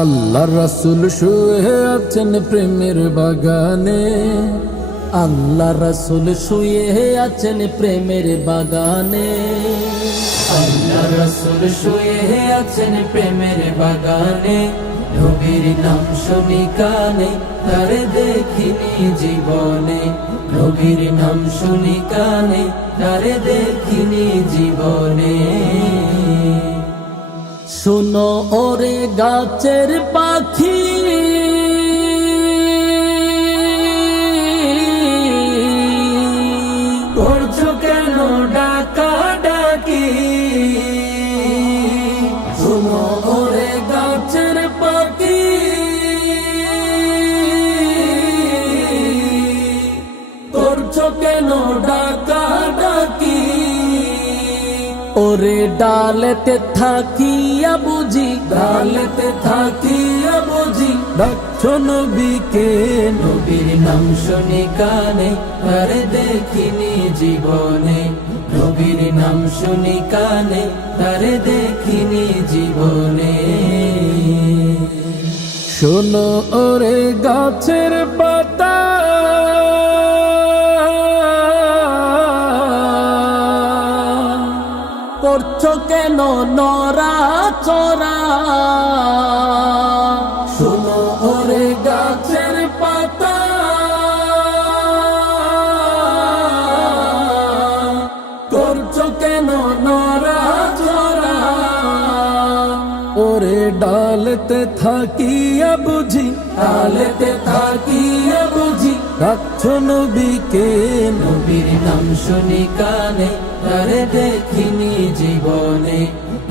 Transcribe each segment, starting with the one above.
আল্লাহ রাসূল শুয়ে আছেন প্রেমের বাগানে, আল্লাহ রাসূল শুয়ে আছেন প্রেমের বাগানে, আল্লাহ রাসূল শুয়ে আছেন প্রেমের বাগানে। নবীর নাম শুনি কানে, তারে দেখিনি জীবনে, নবীর নাম শুনি কানে, তারে দেখিনি জীবনে। শোনো ওরে গাছের পাখি, করছো কেন ডাকা ডাকি? শোনো ওরে গাছের পাখি, করছো কেন ডাকা ডাকি? ওরে ডালেতে থাকিয়া বুঝি, ডালেতে থাকিয়া বুঝি ডাকছো নবীকে। নবীর নাম শুনি কানে, তারে দেখিনি জীবনে, নবীর নাম শুনি কানে, তারে দেখিনি জীবনে। শোনো ওরে গাছের পাতা, করছো কেন নরা চরা? শোনো ওরে গাছের পাতা, করছো কেন নরা চরা? ওরে ডালেতে থাকিয়া বুঝি, ডালেতে থাকিয়া বুঝি ডাকছো নবীকে। নবীর নাম শুনি কানে, তারে দেখিনি জীবনে,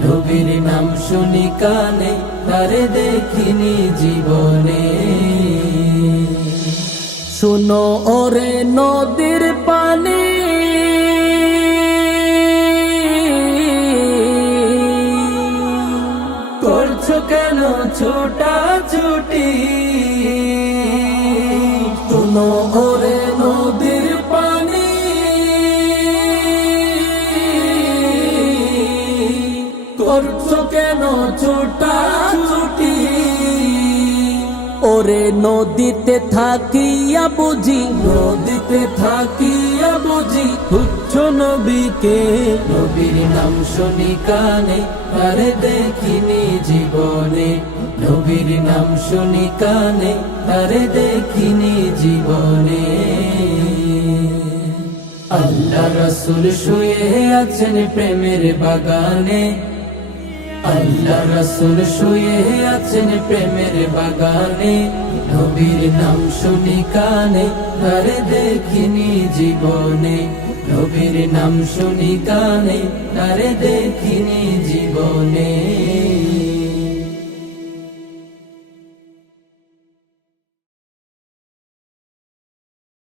নবীর নাম শুনি কানে, তারে দেখিনি জীবনে। শোনো ওরে নদীর পানি, করছো কেন ছোটা ছুটি? শোনো ওরে নদীর পানি, করছো কেন ছোটা ছুটি? ওরে নদীতে থাকিয়া বুঝি, নদীতে থাকিয়া বুঝি খুঁজছো নবীকে। নবীর নাম শুনি কানে, তারে দেখিনি জীবনে, নবীর নাম শুনি কানে, তারে দেখিনি জীবনে। আল্লাহ রাসূল শুয়ে আছেন প্রেমের বাগানে, আল্লাহ রাসূল শুয়ে আছেন প্রেমের বাগানে। নবীর নাম শুনি কানে, তারে দেখিনি জীবনে, নবীর নাম শুনি কানে, তারে দেখিনি জীবনে।